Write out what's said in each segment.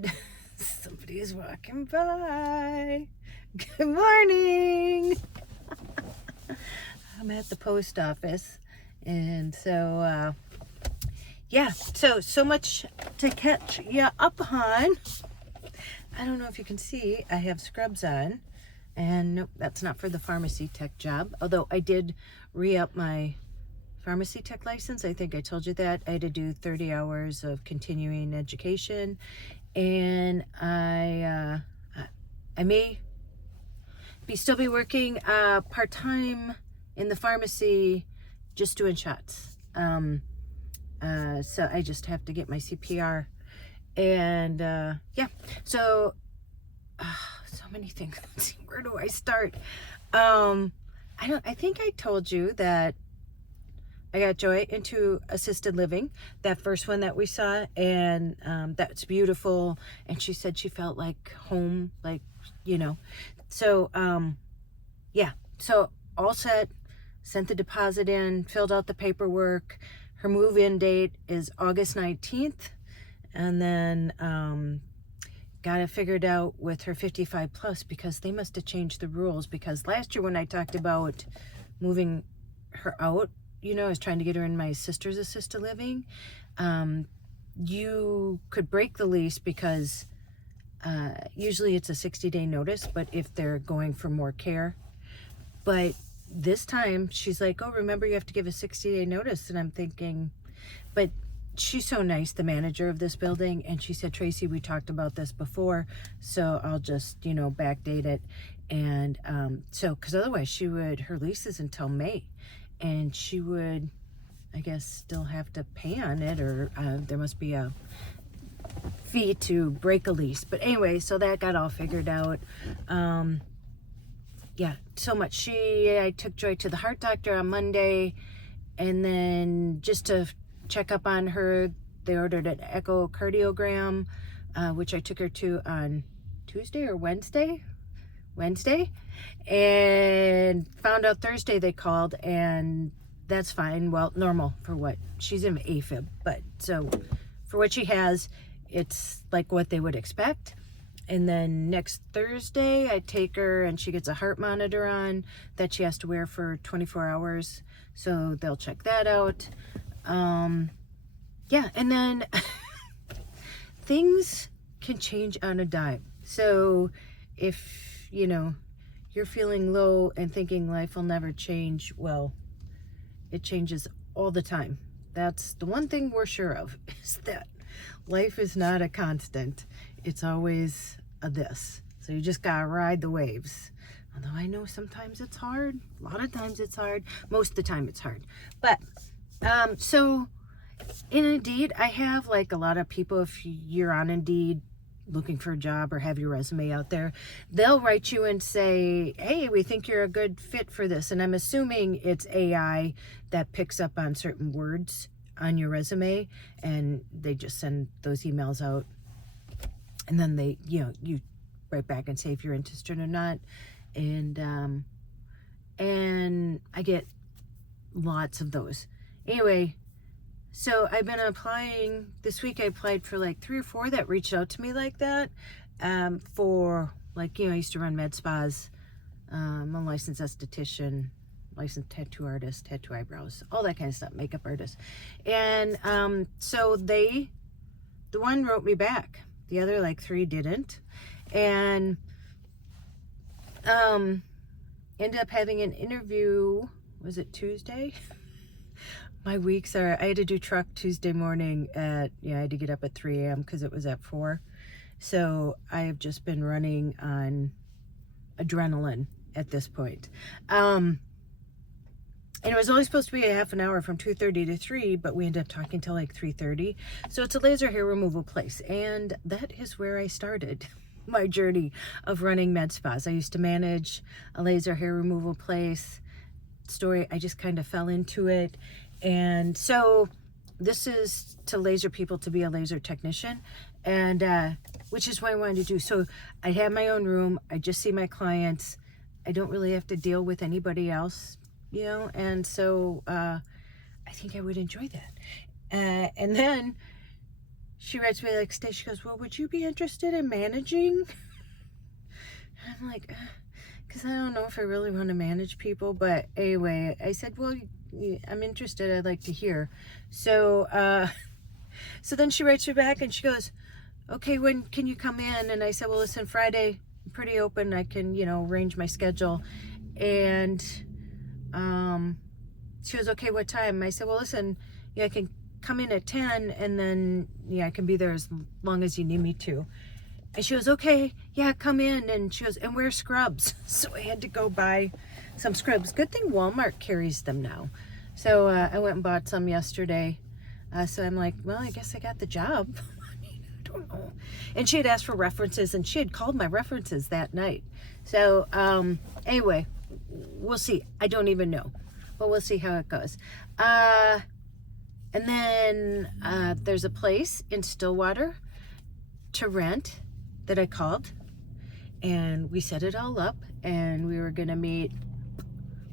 God, somebody's walking by. Good morning. I'm at the post office, and so so much to catch you up on. I don't know if you can see, I have scrubs on, and nope, that's not for the pharmacy tech job, although I did re-up my pharmacy tech license. I think I told you that. I had to do 30 hours of continuing education, and I may still be working part-time in the pharmacy, just doing shots. So I just have to get my CPR, and so many things. Let's see, where do I start? I think I told you that I got Joy into assisted living, that first one that we saw, and that's beautiful. And she said she felt like home, So, so all set, sent the deposit in, filled out the paperwork. Her move-in date is August 19th. And then got it figured out with her 55 plus, because they must have changed the rules. Because last year when I talked about moving her out, I was trying to get her in my sister's assisted living. You could break the lease because usually it's a 60-day notice, but if they're going for more care. But this time she's like, oh, remember you have to give a 60-day notice. And I'm thinking, but she's so nice, the manager of this building. And she said, Tracy, we talked about this before, so I'll just, backdate it. And because otherwise her lease is until May. And she would, I guess, still have to pay on it, or there must be a fee to break a lease. But anyway, so that got all figured out. So much. I took Joy to the heart doctor on Monday, and then just to check up on her, they ordered an echocardiogram, which I took her to on Tuesday or Wednesday, and found out Thursday they called, and that's fine. Well, normal for what she's in AFib, but so for what she has, it's like what they would expect. And then next Thursday I take her, and she gets a heart monitor on that she has to wear for 24 hours, so they'll check that out. And then things can change on a dime. So if you're feeling low and thinking life will never change, well, it changes all the time. That's the one thing we're sure of, is that life is not a constant. It's always a this. So you just gotta ride the waves. Although I know sometimes it's hard. A lot of times it's hard. Most of the time it's hard. But so in Indeed, I have like a lot of people, if you're on Indeed looking for a job or have your resume out there, they'll write you and say, hey, we think you're a good fit for this. And I'm assuming it's AI that picks up on certain words on your resume, and they just send those emails out, and then they, you write back and say if you're interested or not. And I get lots of those. Anyway, so I've been applying. This week I applied for like 3 or 4 that reached out to me like that, for like, I used to run med spas. I'm a licensed esthetician, licensed tattoo artist, tattoo eyebrows, all that kind of stuff, makeup artist. And so the one wrote me back. The other like 3 didn't. And ended up having an interview, was it Tuesday? My weeks are, I had to do truck Tuesday morning I had to get up at 3 a.m. because it was at 4. So I've just been running on adrenaline at this point. And it was only supposed to be a half an hour from 2:30 to 3, but we ended up talking till like 3:30. So it's a laser hair removal place. And that is where I started my journey of running med spas. I used to manage a laser hair removal place. I just kind of fell into it. And so this is to laser people to be a laser technician, and which is what I wanted to do. So I have my own room. I just see my clients. I don't really have to deal with anybody else, and so I think I would enjoy that. And then she writes me like, Stacey, she goes, well, would you be interested in managing? I'm like, because I don't know if I really want to manage people. But anyway, I said, well, I'm interested. I'd like to hear. So, so then she writes me back and she goes, okay, when can you come in? And I said, well, listen, Friday, I'm pretty open. I can, arrange my schedule. And she goes, okay, what time? I said, well, listen, I can come in at 10 and then, I can be there as long as you need me to. And she goes, okay, yeah, come in. And she goes, and wear scrubs. So I had to go buy some scrubs. Good thing Walmart carries them now. So I went and bought some yesterday. So I'm like, well, I guess I got the job. I don't know. And she had asked for references, and she had called my references that night. So anyway, we'll see. I don't even know, but we'll see how it goes. And then there's a place in Stillwater to rent that I called, and we set it all up, and we were gonna meet,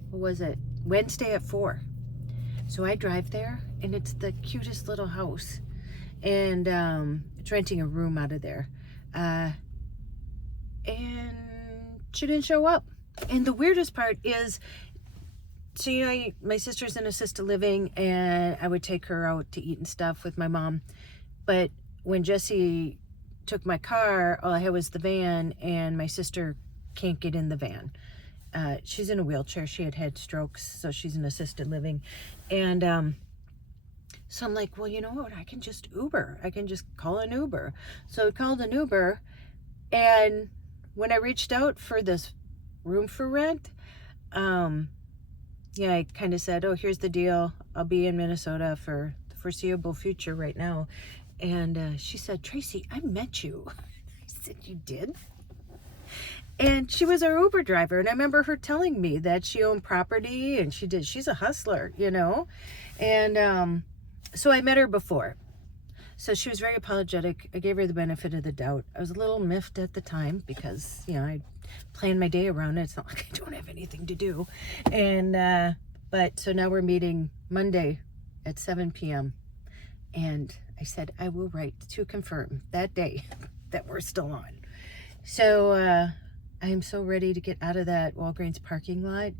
what was it, Wednesday at 4. So I drive there, and it's the cutest little house, and it's renting a room out of there, and she didn't show up. And the weirdest part is, so my sister's in assisted living, and I would take her out to eat and stuff with my mom, but when Jesse took my car, all I had was the van, and my sister can't get in the van. She's in a wheelchair. She had strokes, so she's in assisted living. And so I'm like, well, you know what? I can just Uber. I can just call an Uber. So I called an Uber, and when I reached out for this room for rent, I kind of said, oh, here's the deal. I'll be in Minnesota for the foreseeable future right now. And she said, Tracey, I met you. I said, you did? And she was our Uber driver. And I remember her telling me that she owned property, and she's a hustler, And so I met her before. So she was very apologetic. I gave her the benefit of the doubt. I was a little miffed at the time because, I planned my day around it. It's not like I don't have anything to do. And, but so now we're meeting Monday at 7 p.m. And I said, I will write to confirm that day that we're still on. So I am so ready to get out of that Walgreens parking lot.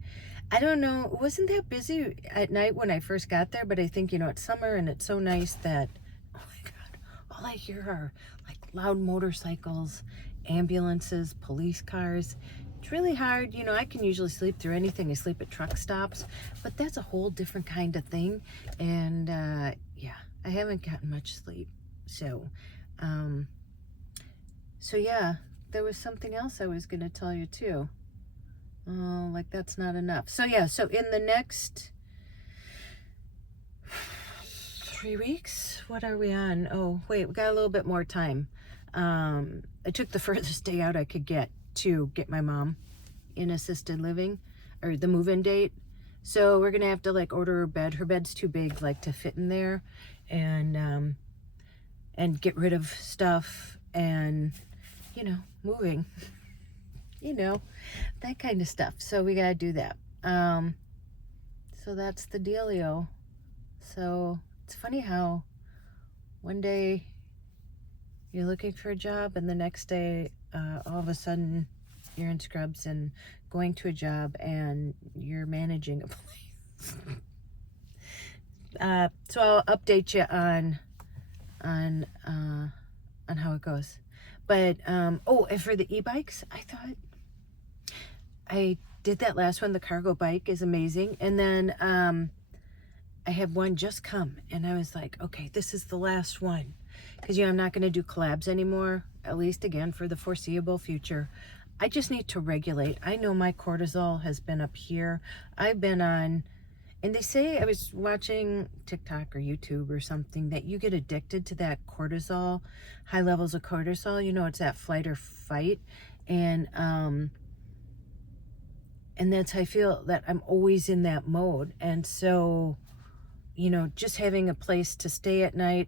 I don't know, it wasn't that busy at night when I first got there, but I think, it's summer and it's so nice that, oh my God, all I hear are like loud motorcycles, ambulances, police cars. It's really hard. I can usually sleep through anything. I sleep at truck stops, but that's a whole different kind of thing. And I haven't gotten much sleep. So yeah, there was something else I was going to tell you too. Oh, like that's not enough. So yeah, so in the next 3 weeks, what are we on? Oh, wait, we got a little bit more time. I took the furthest day out I could get to get my mom in assisted living, or the move-in date. So we're going to have to order her bed. Her bed's too big to fit in there, and get rid of stuff, and moving, that kind of stuff. So we got to do that. So that's the dealio. So it's funny how one day you're looking for a job, and the next day all of a sudden you're in scrubs and going to a job, and you're managing a place. So I'll update you on how it goes. But and for the e-bikes, I thought I did that last one. The cargo bike is amazing. And then I had one just come, and I was like, okay, this is the last one, because I'm not going to do collabs anymore, at least again for the foreseeable future. I just need to regulate. I know my cortisol has been up here. I've been on, and they say, I was watching TikTok or YouTube or something, that you get addicted to that cortisol, high levels of cortisol. It's that flight or fight. And that's how I feel, that I'm always in that mode. And so, just having a place to stay at night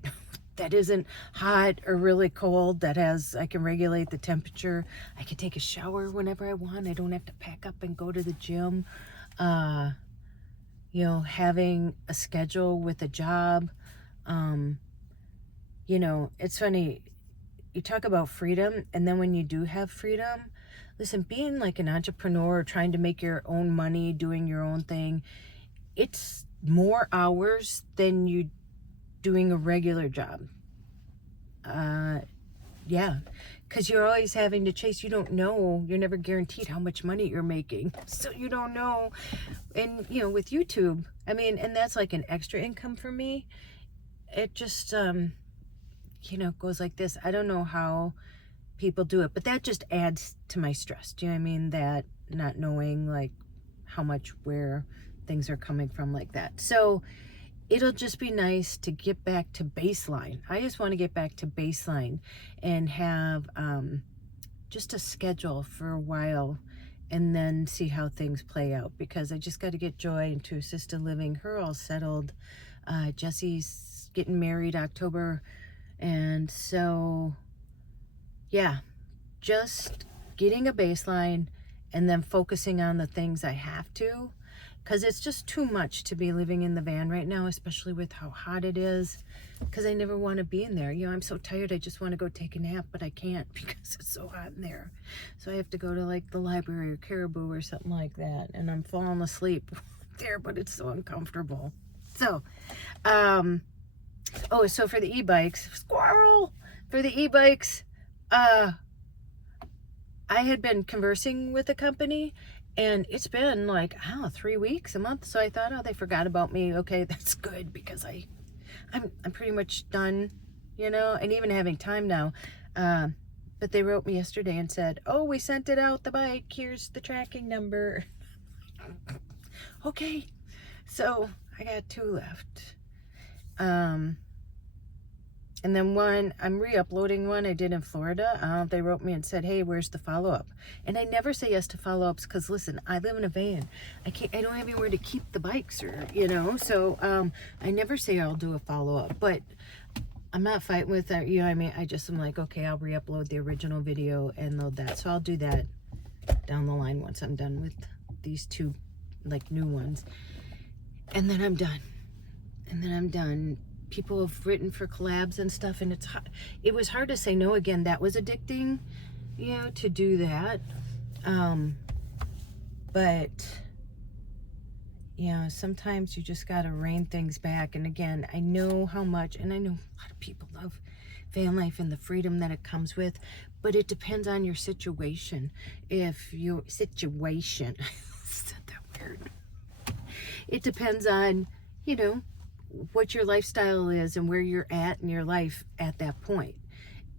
that isn't hot or really cold, I can regulate the temperature. I can take a shower whenever I want. I don't have to pack up and go to the gym. Having a schedule with a job, you know, it's funny, you talk about freedom, and then when you do have freedom, listen, being like an entrepreneur, trying to make your own money, doing your own thing, it's more hours than you doing a regular job. Yeah, because you're always having to chase. You don't know, you're never guaranteed how much money you're making, so you don't know. And you know, with YouTube, I mean, and that's like an extra income for me. It just you know, goes like this. I don't know how people do it, but that just adds to my stress. Do you know what I mean? That not knowing like how much, where things are coming from, like that. So it'll just be nice to get back to baseline. I just want to get back to baseline and have just a schedule for a while, and then see how things play out, because I just got to get Joy into assisted living. Her all settled. Jesse's getting married October. And so, yeah, just getting a baseline and then focusing on the things I have to, because it's just too much to be living in the van right now, especially with how hot it is, because I never want to be in there. You know, I'm so tired, I just want to go take a nap, but I can't because it's so hot in there. So I have to go to like the library or Caribou or something like that, and I'm falling asleep there, but it's so uncomfortable. So, oh, so for the e-bikes, squirrel, for the e-bikes, I had been conversing with the company, and it's been like, I don't know, 3 weeks, a month. So I thought, oh, they forgot about me. Okay, that's good, because I'm pretty much done, you know, and even having time now. But they wrote me yesterday and said, oh, we sent it out, the bike, here's the tracking number. Okay, so I got 2 left. And then one, I'm re-uploading one I did in Florida. They wrote me and said, hey, where's the follow-up? And I never say yes to follow-ups, because listen, I live in a van. I don't have anywhere to keep the bikes, or, you know, so I never say I'll do a follow-up. But I'm not fighting with that, you know what I mean? I just am like, okay, I'll re-upload the original video and load that. So I'll do that down the line once I'm done with these 2 like new ones. And then I'm done. And then I'm done. People have written for collabs and stuff, and it was hard to say no. Again, that was addicting, you know, to do that. But yeah, sometimes you just got to rein things back. And again, I know how much, and I know a lot of people love van life and the freedom that it comes with, but it depends on your situation. If your situation, said that weird. It depends on, you know, what your lifestyle is and where you're at in your life at that point.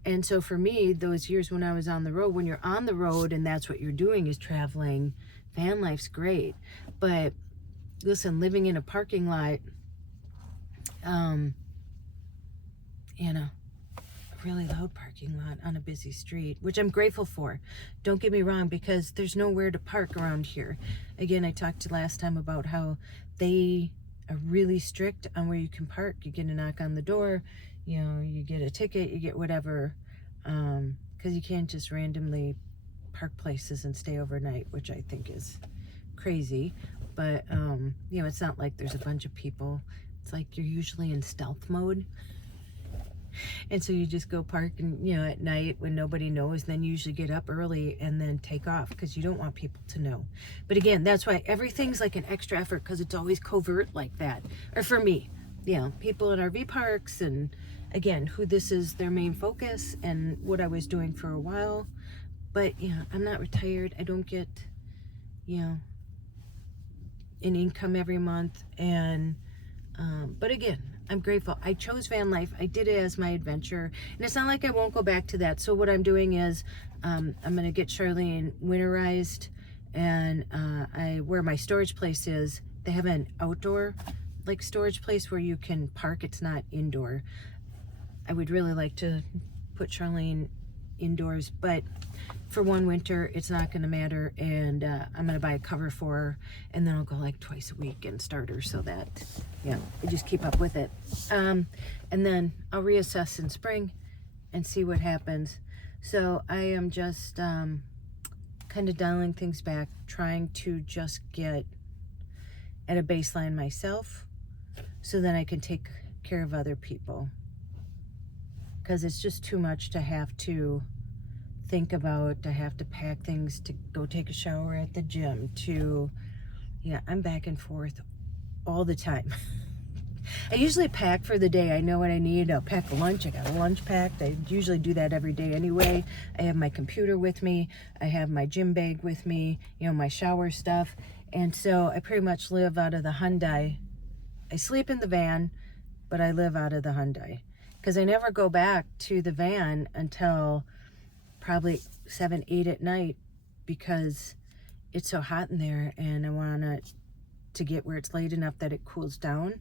And so for me, those years when I was on the road, when you're on the road and that's what you're doing is traveling, van life's great. But listen, living in a parking lot, you know, a really loud parking lot on a busy street, which I'm grateful for. Don't get me wrong, because there's nowhere to park around here. Again, I talked last time about how they are really strict on where you can park. You get a knock on the door, you know, you get a ticket, you get whatever, because you can't just randomly park places and stay overnight, which I think is crazy. But you know, it's not like there's a bunch of people. It's like you're usually in stealth mode, and so you just go park, and you know, at night when nobody knows, then you usually get up early and then take off, because you don't want people to know. But again, that's why everything's like an extra effort, because it's always covert like that. Or for me, you know, people in RV parks, and again, who this is their main focus, and what I was doing for a while. But yeah, I'm not retired. I don't get, you know, an income every month. And but again, I'm grateful. I chose van life. I did it as my adventure, and it's not like I won't go back to that. So what I'm doing is I'm going to get Charlene winterized, and where my storage place is, they have an outdoor like storage place where you can park. It's not indoor. I would really like to put Charlene indoors, but for one winter it's not going to matter. And I'm going to buy a cover for her, and then I'll go like twice a week and start her, so that, yeah, I just keep up with it. And then I'll reassess in spring and see what happens. So I am just kind of dialing things back, trying to just get at a baseline myself, so then I can take care of other people. because it's just too much to have to think about, to have to pack things, to go take a shower at the gym, to, yeah, I'm back and forth all the time. I usually pack for the day. I know what I need. I'll pack a lunch. I got a lunch packed. I usually do that every day anyway. I have my computer with me. I have my gym bag with me, you know, my shower stuff. And so I pretty much live out of the Hyundai. I sleep in the van, but I live out of the Hyundai, because I never go back to the van until probably 7, 8 at night, because it's so hot in there, and I want it to get where it's late enough that it cools down,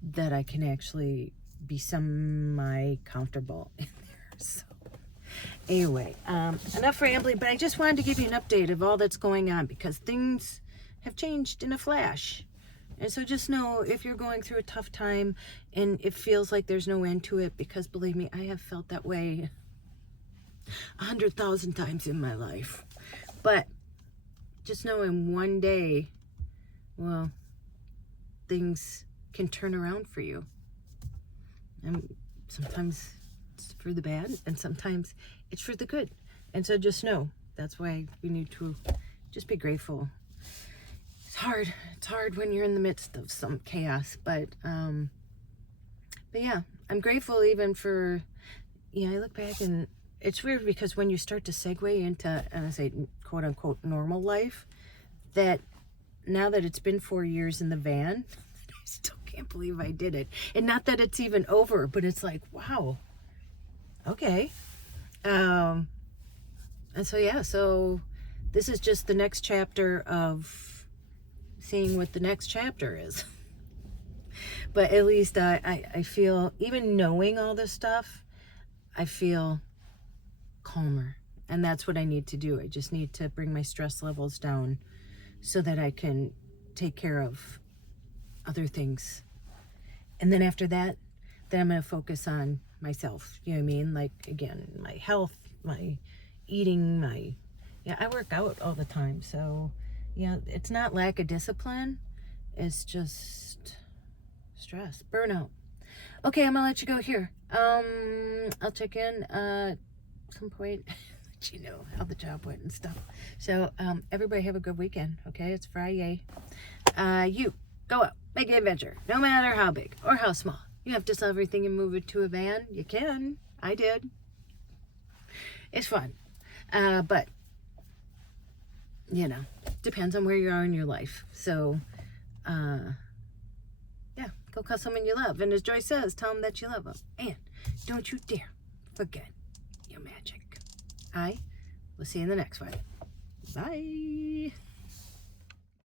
that I can actually be semi-comfortable in there. So anyway, enough rambling, but I just wanted to give you an update of all that's going on, because things have changed in a flash. And so just know, if you're going through a tough time and it feels like there's no end to it, because believe me, I have felt that way 100,000 times in my life. But just know, in one day, well, things can turn around for you. And sometimes it's for the bad, and sometimes it's for the good. And so just know, that's why we need to just be grateful. It's hard when you're in the midst of some chaos, but yeah, I'm grateful even for, you know, I look back and it's weird, because when you start to segue into, and I say quote unquote normal life, that now that it's been 4 years in the van, I still can't believe I did it. And not that it's even over, but it's like, wow, okay. And so yeah, so this is just the next chapter of seeing what the next chapter is. But at least I feel, even knowing all this stuff, I feel calmer. And that's what I need to do. I just need to bring my stress levels down so that I can take care of other things. And then after that, then I'm going to focus on myself. You know what I mean? Like, again, my health, my eating, I work out all the time. So, yeah, it's not lack of discipline. It's just stress, burnout. Okay, I'm gonna let you go here. I'll check in some point, let you know how the job went and stuff. So, everybody have a good weekend. Okay, it's Friday. You go out, make an adventure, no matter how big or how small. You have to sell everything and move it to a van. You can. I did. It's fun, but you know, depends on where you are in your life. So, yeah, go call someone you love. And as Joy says, tell them that you love them. And don't you dare forget your magic. I will see you in the next one. Bye.